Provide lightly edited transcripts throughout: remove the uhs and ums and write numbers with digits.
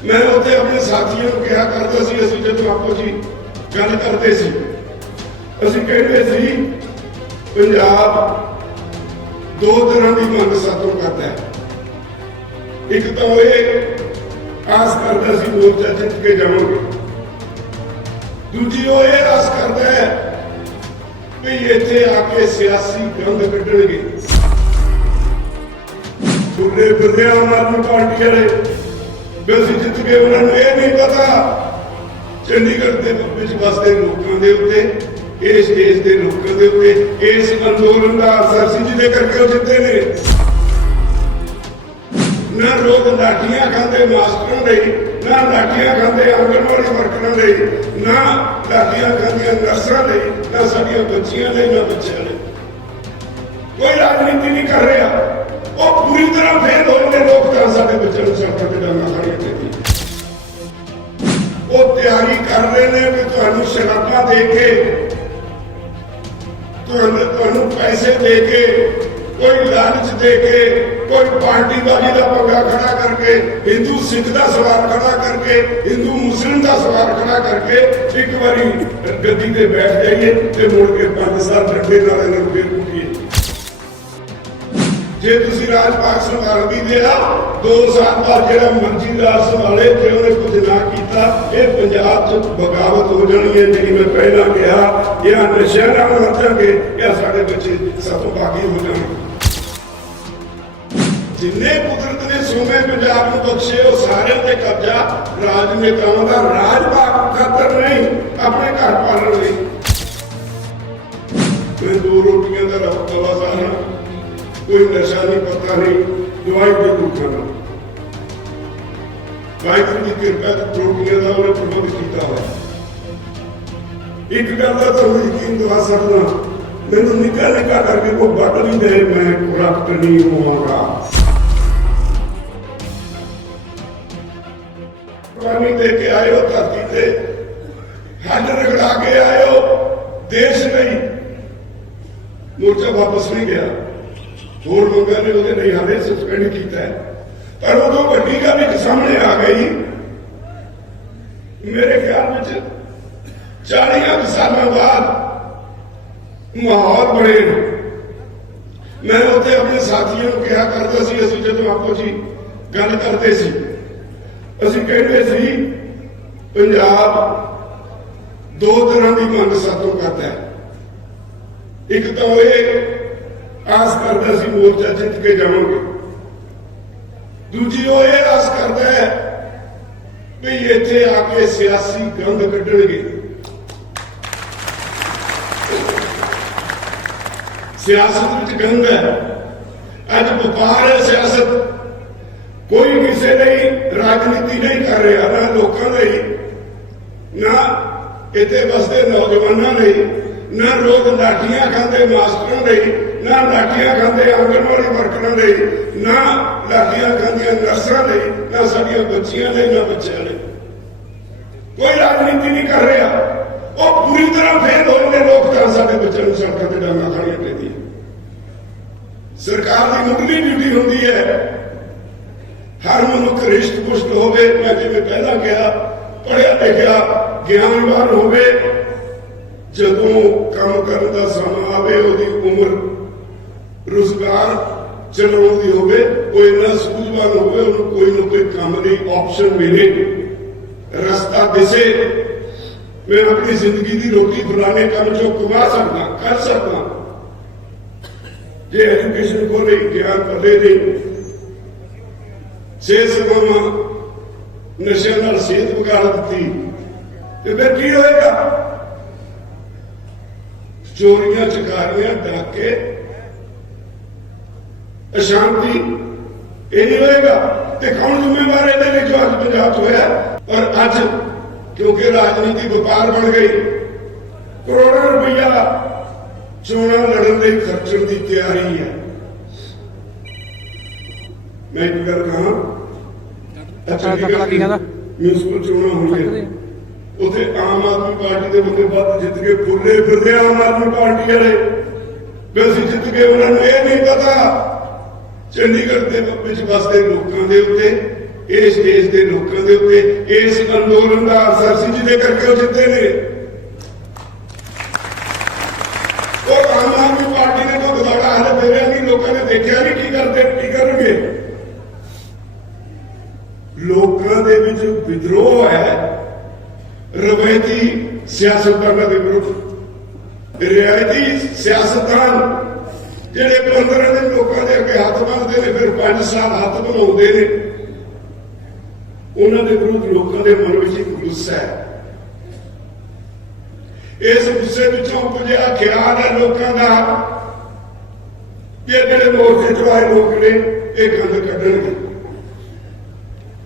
मैं उत्थे अपने साथियों को कहा करता सी, असीं जदों आपो जी गल करते सी, असीं कहते सी पंजाब दो तरह की मंग सातों करता है। एक तो ये आस करता सी मोर्चा जित के जाओगे, दूजी वो ये आस करता है भी इत्थे आके सियासी गंद कड्ढणगे। तुरे फिरदे आम आदमी पार्टी वाले भी असीं जित गए, उन्होंने ये नहीं पता चंडीगढ़ के विच बसते लोगों के उत्ते, इस देश के लोगों के उत्ते इस अंदोलन का असर सी जिहदे करके वो जिते ने। ना लोग लाठियां खाते मास्टरों लई, ना लाठियां खाते आंगनवाड़ी वर्करों लई, ना लाठियां खांदियां नर्सां लई, ना साडियां बच्चियां लई, ना बच्चों लई। कोई राजनीति नहीं कर रहा, वो पूरी तरह फेल हो गए। लोग तो साडे बच्चों को सड़कों पर डांगा खाणियां पैंदियां, वो तैयारी कर रहे हैं कि तुहानूं शराबां दे के, तुहानूं पैसे दे के, कोई लालच दे के, कोई पार्टीबाजी का पंगा खड़ा करके, हिंदू सिख का सवाल खड़ा करके, हिंदू मुस्लिम का सवाल खड़ा करके एक बारी गद्दी पे बैठ जाइए तो मुड़ के 5 साल डंडे नाल इन्हां नूं फिर कुटिए। जे तुसीं राज पाक संभाल भी लिया, 2 साल बाद जो मर्जी राज संभाले, जे उन्हें कुछ ना किया, ये पंजाब च बगावत हो जानी है। जी मैं पहला कहा, यह नशे नाल मर जाएंगे, या साडे बच्चे सातों बागी हो जाएंगे। जिन्ने कुदरत ने सोने पंजाब को बख्शे, वो सारे ते कब्जा राजनेताओं का राज खातर नहीं, अपने घर पालन लई। मैं 2 रोटियां का रवादार हाँ, कोई नशा नहीं, पता नहीं, दवाई भी दूर खाना। वाहिगुरू की कृपा रोटियां का उन्हें प्रबंध किया हुआ। एक गल का तो यकीन दवा सकना, मैनू निका निका करके को बट भी दे, मैं करप्ट नहीं होवांगा। पानी दे के आए हो धरती से, हड रगड़ा के आए हो देश नहीं, मोर्चा वापस नहीं गया। होर लोगों ने उहदे नहीं हाले सस्पेंड किया है, पर उदों वड्डी गल एक सामने आ गई। मेरे ख्याल में 40 सालों बाद माहौल बने। मैं उत्थे अपने साथियों को कहा करता सी, असीं जदों आपो जी गल करते सी, असीं कहते सी पंजाब 2 तरह की मंग सातों करता है। एक तो ये आस करता सी मोर्चा जित के जाओगे, दूजी वो ये आस करता है भी इत्थे आके सियासी गंद कड्ढणगे। सियासत विच गंद है, अज व्यापार है सियासत। कोई किसी नहीं राजनीति नहीं कर रहा, ना लोगों लई, ना इत्थे बसते नौजवानों लई, ना लोग लाठियां खाते मास्टरों लई, ना लाठियां खाते आंगनवाड़ी वर्करों लई, ना लाठियां खांदियां नर्सां लई, ना साडियां बच्चियां लई, ना बच्चों लई। कोई राजनीति नहीं कर रहा, वो पूरी तरह फेल हो गए। लोग तो साडे बच्चों को सड़कों पर डांगा खाणियां पैंदियां। सरकार की मुੱਢਲੀ ड्यूटी होंदी है हर मनुख रिश्त पुष्ट हो, मैं जिवें पहला कहा पढ़िया लिखिया ज्ञानवान हो, जदों काम करने का समा आवे, उहदी उम्र रोजगार चलाउण दी होवे, वो इन्ना सूझवान होवे, उहनूं कोई ना कोई काम लई ऑप्शन मिले, रस्ता दिसे। मैं अपनी जिंदगी की रोटी फलाने काम चो कमा सकदा, कर सकदा। जे एजुकेशन को नहीं, ज्ञान पले नहीं, सेहत सकावां नशे नाल सेहत बिगाड़ दी, तो फिर की होएगा? चोरियां चकारियां डाके अशांति, ये नहीं होएगा। तो कौन जिम्मेवार है जो अज पंजाब च होया? और अज क्योंकि राजनीति व्यापार बन गई, करोड़ों रुपया चोणां लड़न लई खर्चण की तैयारी है। मैं एक गल कहां, म्यूनसिपल चोणां होईआं, उत्थे आम आदमी पार्टी के बंदे बद जित के फुले फिरदे आम आदमी पार्टी वाले भी असीं जित गए। उन्होंने ये नहीं पता चंडीगढ़ के विच बसते लोगों के उत्ते इस देश के लोगों के उत्ते इस अंदोलन का असर सी जिहदे करके वो जिते ने। और आम आदमी पार्टी ने तो गदाड़ा हाले फेरिया नहीं, लोगों ने देखा नहीं की करते की करेंगे। लोगों के विच विद्रोह है रवायती सियासतदानों के विरुद्ध। रियायती सियासतदान जिहड़े 15 दिन लोगों के अगे हथ बनते हैं, फिर 5 साल हथ बनाते हैं, उन्होंने विरुद्ध लोगों के मन में एक गुस्सा है। इस गुस्से पिछों उपजिया ख्याल है लोगों का कि जिहड़े मोर्चे चो आए लोग ने ये गंद कढ़णगे।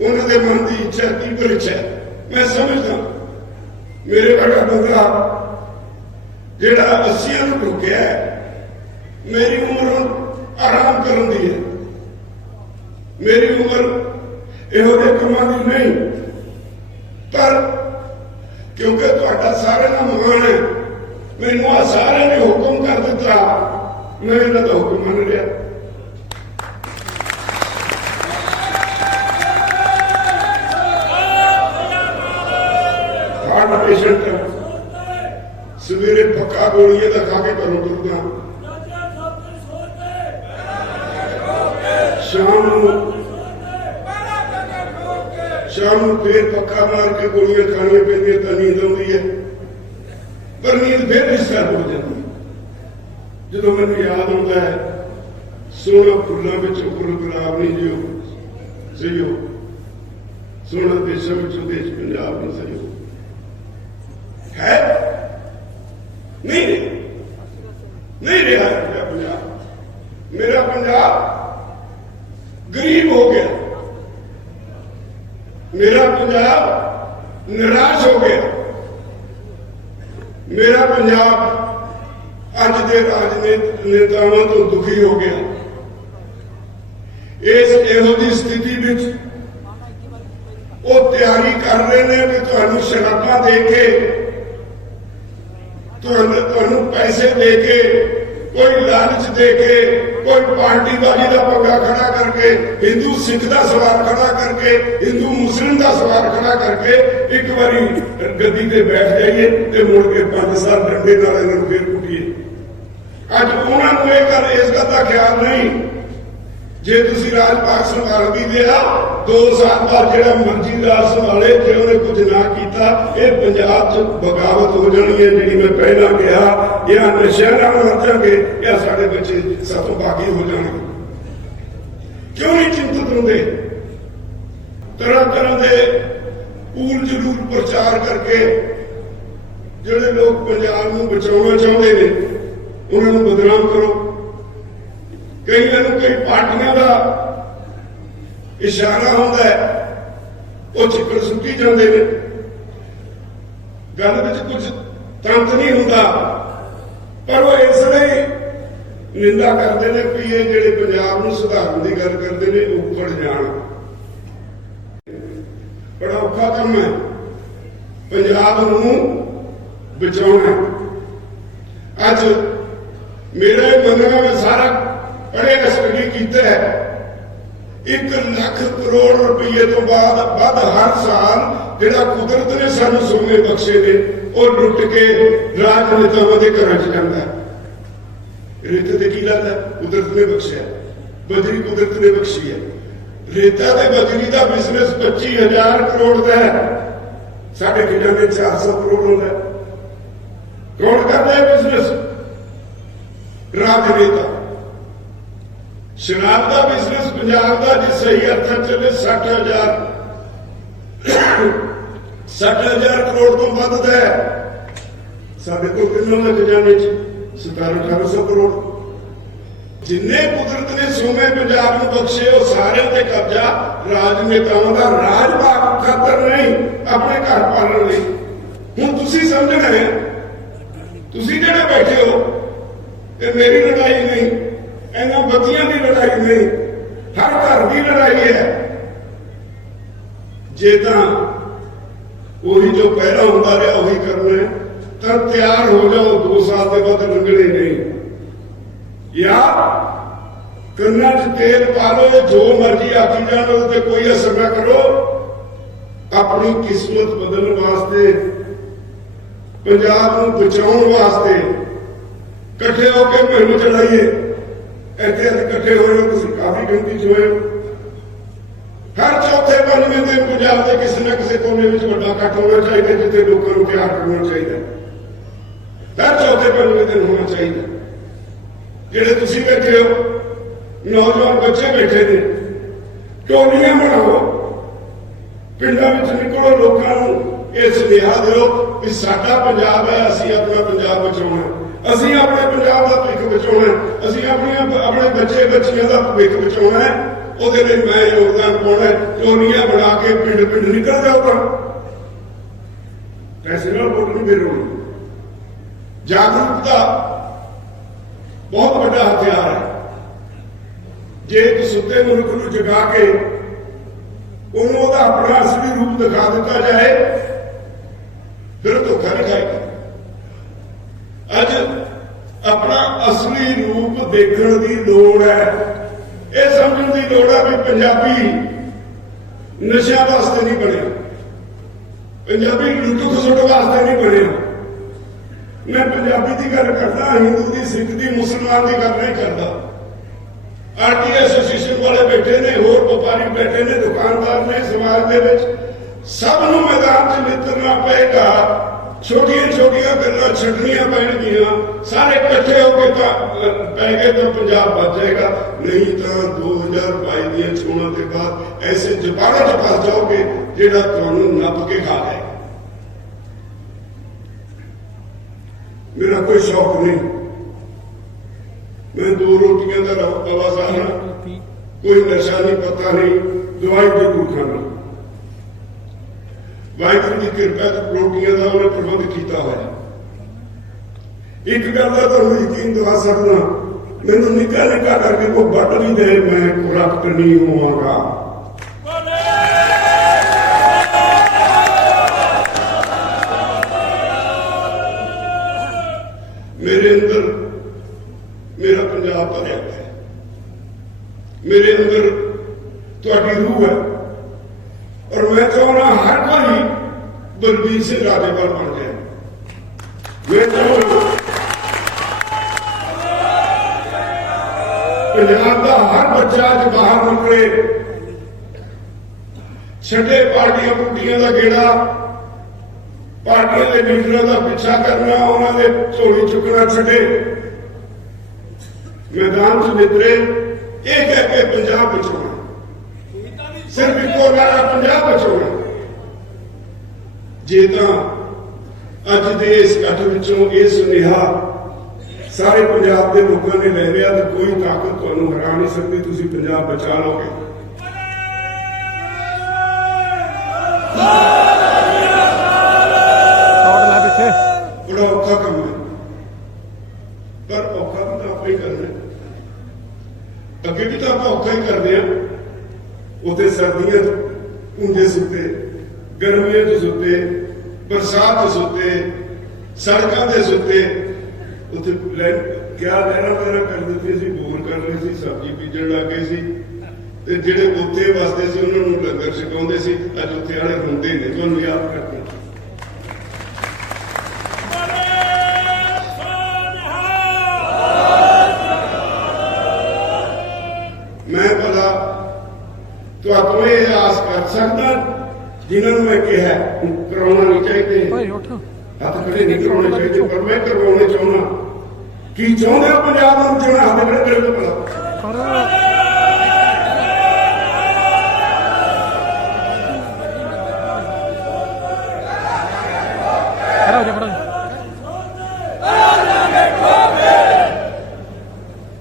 उन्होंने मन की इच्छा तीव्र इच्छा है, मैं समझदा। मेरे वर्गा बंदा जिहड़ा 80 में ढुकिया है, मेरी उम्र आराम करन दी है, मेरी उम्र इहो जिहे कामां दी नहीं। पर क्योंकि तुहाडा सारे का मान है, मैनूं आ सारे ने हुक्म कर दिता, मैं इन्हां दा हुक्म मन लिया। हार्ट पेशेंट सवेरे पक्का गोलियां दा खा के घरों तुरदा, शाम फिर पक्का मार के गोलियां खानिया पैंदियां तो नींद आती है, पर नींद फिर डिस्टर्ब हो जाती है। जो मैंने याद आता है, सोना फुलों में फुल गुलाब नहीं जियो सही हो, सोना देशों में देश पंजाब नहीं सही हो है, नहीं नहीं रहा मेरा पंजाब। मेरा पंजाब गरीब हो गया, मेरा पंजाब निराश हो गया, मेरा पंजाब अज के राजनेताओं तो दुखी हो गया। इस इहो जी स्थिति में वो तैयारी कर रहे हैं कि तुहानू शराबा दे के, तुहानू पैसे दे के, कोई लालच दे के, कोई पार्टीबाजी का पंगा खड़ा करके, हिंदू सिख का सवाल खड़ा करके, हिंदू मुस्लिम का सवाल खड़ा करके एक बारी गद्दी पे बैठ जाइए तो मुड़ के 5 साल डंडे नाल इन्हां नूं फिर कुटीए। अज उन्होंने यह गल इस गल का ख्याल नहीं, जे तुसीं राज पाक संभाल भी लिया 2 साल बाद जिहड़ा मर्जी राज संभाले, जे उन्हें कुछ ना किया, यह पंजाब च बगावत हो जानी है। जिहड़ी मैं पहला कहा, या नशे नाल मर जाएंगे या साडे बच्चे सातों बागी हो जाएंगे। क्यों नहीं चिंतित होंगे? तरह तरह के ऊल जरूर प्रचार करके जिहड़े लोग पंजाब नूं बचाउणा चाहुंदे ने उन्हां नूं बदनाम करो। कई पार्टियां का इशारा होता है, वो चिक्कड़ सुट्टी जाते हैं, गल में कुछ तंत नहीं होता, पर वो इसलिए निंदा करते हैं कि ये जिहड़े पंजाब नूं सुधारन की गल करते हैं उखड़ जाण। बड़ा औखा काम है पंजाब नूं बचाउणा। अज मेरा मनना, मैं सारा पढ़े स्टडी किया है, 1 लाख करोड़ रुपये तो बाद हर साल जिहड़ा कुदरत ने सानू सोने बख्शे ने वो लुट के राजनेताओं के घर च जाता है। रेते ते की लगता है? कुदरत ने बख्शिया, बजरी कुदरत ने बख्शी है। रेता ते बजरी का बिजनेस 25,000 करोड़ का है, साढ़े खजाने 400 करोड़ होता है। कौन करता है बिजनेस? राजनेता। शराब का बिजनेस पंजाब का जी सही अर्थ चले 60,000 करोड़ तो बढ़ता है। साढ़े को किन्होंने खजाने 1700-1800 करोड़। जिन्ने कुदरत ने सोने पंजाब को बख्शे वो सारे ते कब्जा राजनेताओं का, राज भाग खातर नहीं, अपने घर पालन लई। हुण तुसीं समझना है, तुसीं जिहड़े बैठे हो, ये मेरी लड़ाई नहीं, इन्हां बच्चियां की लड़ाई नहीं, हर घर की लड़ाई है। जे तां वही जो पहला होता रहा वही करना है तो तैयार हो जाओ, 2 साल के बाद लंघने नहीं, या ਕੰਨਾਂ 'ਚ ਤੇਲ ਪਾ ਲਓ, ਜੋ ਮਰਜ਼ੀ ਆਖੀ ਜਾਣ, ਉਹਦੇ ਤੇ ਕੋਈ ਅਸਰ ਨਾ ਕਰੋ। ਆਪਣੀ ਕਿਸਮਤ ਬਦਲਣ ਵਾਸਤੇ, ਪੰਜਾਬ ਨੂੰ ਬਚਾਉਣ ਵਾਸਤੇ ਇਕੱਠੇ ਹੋ ਕੇ ਮੁਹਿੰਮ ਚਲਾਈਏ। ਇੱਥੇ ਇਕੱਠੇ ਹੋਏ ਹੋ ਤੁਸੀਂ, ਕਾਫੀ ਗਿਣਤੀ 'ਚ ਹੋਏ ਹੋ। ਹਰ ਚੌਥੇ ਪੰਜਵੇਂ ਦਿਨ ਪੰਜਾਬ ਦੇ ਕਿਸੇ ਨਾ ਕਿਸੇ ਕੋਨੇ ਵਿੱਚ ਵੱਡਾ ਇਕੱਠ ਹੋਣਾ ਚਾਹੀਦਾ, ਜਿੱਥੇ ਲੋਕਾਂ ਨੂੰ ਪਿਆਰ ਕਰਨਾ ਚਾਹੀਦਾ। ਹਰ ਚੌਥੇ ਪੰਜਵੇਂ ਦਿਨ ਹੋਣਾ ਚਾਹੀਦਾ। ਜਿਹੜੇ ਤੁਸੀਂ ਬੈਠੇ ਹੋ, ਨੌਜਵਾਨ ਬੱਚੇ ਬੈਠੇ ਨੇ, ਟੋਲੀਆਂ ਬਣਾਓ, ਪਿੰਡਾਂ ਵਿੱਚ ਨਿਕਲੋ, ਲੋਕਾਂ ਨੂੰ ਇਹ ਸੁਨੇਹਾ ਦਿਓ ਕਿ ਸਾਡਾ ਪੰਜਾਬ ਹੈ, ਅਸੀਂ ਆਪਣਾ ਪੰਜਾਬ ਬਚਾਉਣਾ, ਅਸੀਂ ਆਪਣੇ ਪੰਜਾਬ ਦਾ ਭਵਿੱਖ ਬਚਾਉਣਾ, ਅਸੀਂ ਆਪਣੇ ਬੱਚੇ ਬੱਚੀਆਂ ਦਾ ਭਵਿੱਖ ਬਚਾਉਣਾ ਹੈ। ਉਹਦੇ ਲਈ ਮੈਂ ਯੋਗਦਾਨ ਪਾਉਣਾ। ਟੋਲੀਆਂ ਬਣਾ ਕੇ ਪਿੰਡ ਪਿੰਡ ਨਿਕਲ ਜਾਓ, ਤਾਂ ਪੈਸੇ ਨਾਲ ਵੋਟ ਨਹੀਂ ਫੇਰ ਹੋਣੀ। ਜਾਗਰੂਕਤਾ ਬਹੁਤ ਵੱਡਾ ਹਥਿਆਰ ਹੈ। ਜੇ ਇੱਕ ਸੁੱਤੇ ਮਨੁੱਖ ਨੂੰ ਜਗਾ ਕੇ ਉਹਨੂੰ ਉਹਦਾ ਆਪਣਾ ਅਸਲੀ ਰੂਪ ਦਿਖਾ ਦਿੱਤਾ ਜਾਏ, ਫਿਰ ਉਹ ਧੋਖਾ ਨਹੀਂ ਖਾਏਗਾ। ਅੱਜ ਆਪਣਾ ਅਸਲੀ ਰੂਪ ਦੇਖਣ ਦੀ ਲੋੜ ਹੈ। ਇਹ ਸਮਝਣ ਦੀ ਲੋੜ ਹੈ ਵੀ ਪੰਜਾਬੀ ਨਸ਼ਿਆਂ ਵਾਸਤੇ ਨਹੀਂ ਬਣਿਆ, ਪੰਜਾਬੀ ਲੁੱਟ ਖਸੁੱਟ ਵਾਸਤੇ ਨਹੀਂ ਬਣਿਆ। ਮੈਂ ਪੰਜਾਬੀ ਦੀ ਗੱਲ ਕਰਦਾ, ਹਿੰਦੂ ਦੀ, ਸਿੱਖ ਦੀ, ਮੁਸਲਮਾਨ ਦੀ ਗੱਲ ਨਹੀਂ ਕਰਦਾ। ਆਰਟੀ ਐਸੋਸੀਏਸ਼ਨ ਵਾਲੇ ਬੈਠੇ ਨੇ, ਹੋਰ ਵਪਾਰੀ ਬੈਠੇ ਨੇ, ਦੁਕਾਨਦਾਰ ਨੇ, ਸਮਾਜ ਦੇ ਵਿੱਚ ਸਭ ਨੂੰ ਮੈਦਾਨ 'ਚ ਨਿਤਰਨਾ ਪਏਗਾ। ਛੋਟੀਆਂ ਛੋਟੀਆਂ ਗੱਲਾਂ ਛੱਡਣੀਆਂ ਪੈਣਗੀਆਂ। ਸਾਰੇ ਇਕੱਠੇ ਹੋ ਕੇ ਤਾਂ ਪੈ ਗਏ ਤਾਂ ਪੰਜਾਬ ਬਚ ਜਾਏਗਾ। ਨਹੀਂ ਤਾਂ 2022 ਦੀਆਂ ਚੋਣਾਂ ਦੇ ਬਾਅਦ ਐਸੇ ਜਬਾੜੇ 'ਚ ਫਸ ਜਾਓਗੇ ਜਿਹੜਾ ਤੁਹਾਨੂੰ ਨੱਪ ਕੇ ਖਾ ਜਾਏਗਾ। ਮੇਰਾ ਕੋਈ ਸ਼ੌਕ ਨਹੀਂ, ਮੈਂ 2 ਰੋਟੀਆਂ ਦਾ ਰਵਾਜ਼ਾਰ ਹਾਂ, ਕੋਈ ਨਸ਼ਾ ਨਹੀਂ, ਪਤਾ ਨਹੀਂ, ਦਵਾਈ ਜ਼ਰੂਰ ਖਾਣਾ। ਵਾਹਿਗੁਰੂ ਦੀ ਕਿਰਪਾ ਰੋਟੀਆਂ ਦਾ ਉਹਨੇ ਪ੍ਰਬੰਧ ਕੀਤਾ ਹੋਇਆ। ਇੱਕ ਗੱਲ ਦਾ ਤੁਹਾਨੂੰ ਯਕੀਨ ਦਿਵਾ ਸਕਦਾ, ਮੈਨੂੰ ਨਿੱਕਾ ਨਿੱਕਾ ਕਰਕੇ ਕੋਈ ਵੱਟ ਵੀ ਦੇ, ਮੈਂ ਕਰਪਟ ਨਹੀਂ ਹੋਵਾਂਗਾ। ਮੇਰੇ ਅੰਦਰ ਮੇਰਾ ਪੰਜਾਬ ਭਰਿਆ ਹੈ, ਮੇਰੇ ਅੰਦਰ ਤੁਹਾਡੀ ਰੂਹ ਹੈ, ਔਰ ਮੈਂ ਚਾਹੁੰਦਾ ਹਰ ਕੋਈ ਬਲਬੀਰ ਸਿੰਘ ਰਾਜੇਵਾਲ ਬਣ ਜਾਏ। ਮੈਂ ਚਾਹੁੰਦਾ ਪੰਜਾਬ ਦਾ ਹਰ ਬੱਚਾ ਅੱਜ ਬਾਹਰ ਨਿਕਲੇ, ਛੱਡੇ ਪਾਰਟੀਆਂ ਪੁੱਟੀਆਂ ਦਾ ਗੇੜਾ, ਪਾਰਟੀਆਂ ਦੇ ਲੀਡਰਾਂ ਦਾ ਪਿੱਛਾ ਕਰਨਾ, ਉਹਨਾਂ ਦੇ ਝੋਲੀ ਚੁੱਕਣਾ ਛੱਡੇ, ਮੈਦਾਨ 'ਚ ਨਿਤਰੇ। ਇਹ ਕਹਿ ਕੇ ਪੰਜਾਬ ਬਚਾਉਣਾ, ਸਿਰਫ ਇੱਕੋ ਨਾਰਾ ਪੰਜਾਬ ਬਚਾਉਣਾ। ਜੇ ਤਾਂ ਅੱਜ ਦੇ ਇਸ ਇਕੱਠ ਵਿੱਚੋਂ ਇਹ ਸੁਨੇਹਾ ਸਾਰੇ ਪੰਜਾਬ ਦੇ ਲੋਕਾਂ ਨੇ ਲੈ ਲਿਆ ਤਾਂ ਕੋਈ ਤਾਕਤ ਤੁਹਾਨੂੰ ਹਰਾ ਨਹੀਂ ਸਕਦੀ, ਤੁਸੀਂ ਪੰਜਾਬ ਬਚਾ ਲਓਗੇ। ਬੜਾ ਔਖਾ ਕੰਮ ਹੈ, ਪਰ ਔਖਾ ਵੀ ਤਾਂ ਆਪਾਂ ਹੀ ਕਰਨਾ। ਅੱਗੇ ਵੀ ਤਾਂ ਆਪਾਂ ਔਖਾ ਹੀ ਕਰਦੇ ਹਾਂ। ਉੱਥੇ ਸਰਦੀਆਂ 'ਚ ਉਂਝੇ ਸੁੱਤੇ, ਗਰਮੀਆਂ 'ਚ ਸੁੱਤੇ, ਬਰਸਾਤ 'ਚ ਸੁੱਤੇ, ਸੜਕਾਂ 'ਤੇ ਸੁੱਤੇ। ਉੱਥੇ ਕਿਆ ਲੈਣਾ ਪੈਣਾ ਕਰ ਦਿੱਤੇ ਸੀ, ਬੋਰ ਕਰ ਰਹੇ ਸੀ, ਸਬਜ਼ੀ ਬੀਜਣ ਲੱਗ ਗਏ ਸੀ, ਤੇ ਜਿਹੜੇ ਉੱਥੇ ਵਸਦੇ ਸੀ ਉਹਨਾਂ ਨੂੰ ਲੰਗਰ ਛਕਾਉਂਦੇ ਸੀ। ਅੱਜ ਉੱਥੇ ਵਾਲੇ ਹੁੰਦੇ ਨੇ, ਤੁਹਾਨੂੰ ਯਾਦ ਕਰਦੇ। ਮੈਂ ਭਲਾ ਤੁਹਾਨੂੰ ਇਹ ਆਸ ਕਰ ਸਕਦਾ, ਜਿਨ੍ਹਾਂ ਨੂੰ ਮੈਂ ਕਿਹਾ ਕਰਾਉਣਾ ਨਹੀਂ ਚਾਹੀਦੇ, ਹੱਥ ਖੜੇ ਨਹੀਂ ਕਰਾਉਣੇ ਚਾਹੀਦੇ, ਪਰ ਮੈਂ ਕਰਵਾਉਣੇ ਚਾਹੁੰਦਾ। ਕੀ ਚਾਹੁੰਦੇ ਹੋ ਪੰਜਾਬ ਨੂੰ ਜਿਉਣਾ? ਹੱਥ ਖੜੇ ਕਰੋ ਭਲਾ।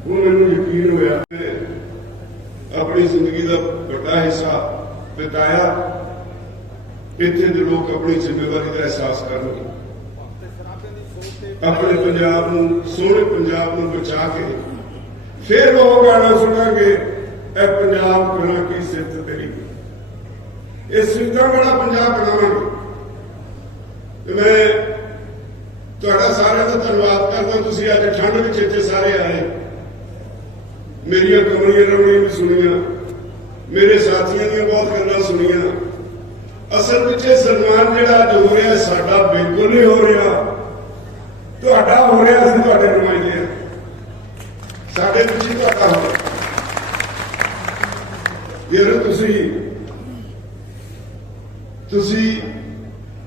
ਹੁਣ ਮੈਨੂੰ ਯਕੀਨ ਹੋਇਆ ਆਪਣੀ ਜ਼ਿੰਦਗੀ ਦਾ ਵੱਡਾ ਹਿੱਸਾ ਬਿਤਾਇਆ, ਇੱਥੇ ਦੇ ਲੋਕ ਆਪਣੀ ਜ਼ਿੰਮੇਵਾਰੀ ਦਾ ਅਹਿਸਾਸ ਕਰਨਗੇ, ਆਪਣੇ ਪੰਜਾਬ ਨੂੰ, ਸੋਹਣੇ ਪੰਜਾਬ ਨੂੰ ਬਚਾ ਕੇ ਫਿਰ ਉਹ ਗਾਣਾ ਸੁਣਾਂਗੇ, ਇਹ ਪੰਜਾਬ ਕਰਾਂ ਕੀ ਸਿੱਧ ਤੇਰੀ, ਇਹ ਸਿੱਧਾਂ ਵਾਲਾ ਪੰਜਾਬ ਬਣਾਵਾਂਗੇ। ਤੇ ਮੈਂ ਤੁਹਾਡਾ ਸਾਰਿਆਂ ਦਾ ਧੰਨਵਾਦ ਕਰਦਾ, ਤੁਸੀਂ ਅੱਜ ਠੰਡ ਵਿੱਚ ਇੱਥੇ ਸਾਰੇ ਆਏ। मेरिया कमरियां रवड़ियां भी सुनिया, मेरे साथियों दी बहुत गल्लां सुनिया। असल विच ये सन्मान जिहड़ा अज हो रहा साडा बिल्कुल नहीं हो रहा, तुहाडा हो रहा। असीं तुहाडे नुमाइंदे हां, साडे पिछे तुहाडा हो रहा। यार तुसी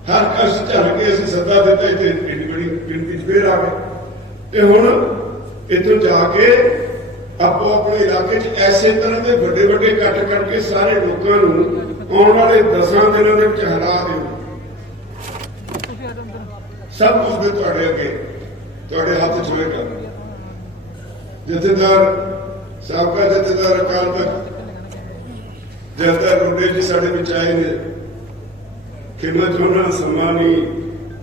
हर कष्ट झल के असीं सद्दा दिता, इत्थे एड्डी बड़ी गिणती च फिर आ गए ते हुण इत्थों जाके आपो अपने इलाके च ऐसे तरह के बड़े बड़े इकट्ठ करके सारे लोगों को आने वाले 10 दिनों के विच हरा दे। सब कुछ भी तुहाडे अगे तुहाडे हाथ च होएगा। जथेदार साबका जथेदार अकाल तख्त जथेदार रोडे जी साडे विच आए ने कि मैं चाहुंदा सम्मानी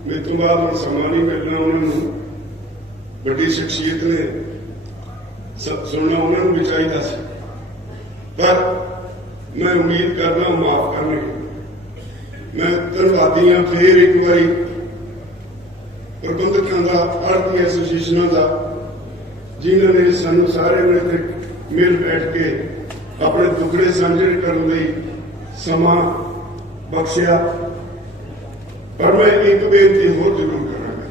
मेरे तो बाद हुण सम्मानी मिलना उन्होंने बड़ी शख्सियत ने सुनना उन्होंने भी चाहिए सी, पर मैं उम्मीद करना माफ करने। मैं धन्यवादी हाँ फिर एक बारी प्रबंधकों का, भारतीय एसोसीएशनों का, जिन्होंने सानू सारे मिल बैठ के अपने दुखड़े साझे करने समा बख्शिया। पर मैं एक बेनती होर जरूर करांगा,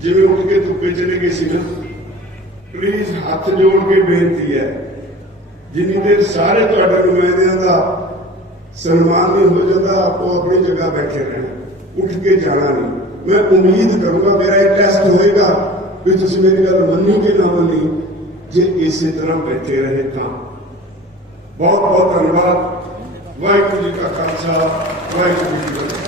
जिवें उठ के धुप्पे चले गए सी ना, प्लीज हाथ जोड़ के बेनती है, जिन्नी देर सारे तुहाडे नुमाइंदियां का सन्मान नहीं हो जाता, आपको अपनी जगह बैठे रहना, उठ के जाना नहीं। मैं उम्मीद करूंगा मेरा एक टेस्ट होएगा भी तुसीं मेरी गल मन्नी कि ना मन्नी। जे इसी तरह बैठे रहे तो बहुत बहुत धन्यवाद। वाहिगुरू जी का खालसा, वाहिगुरू जी की फतेह।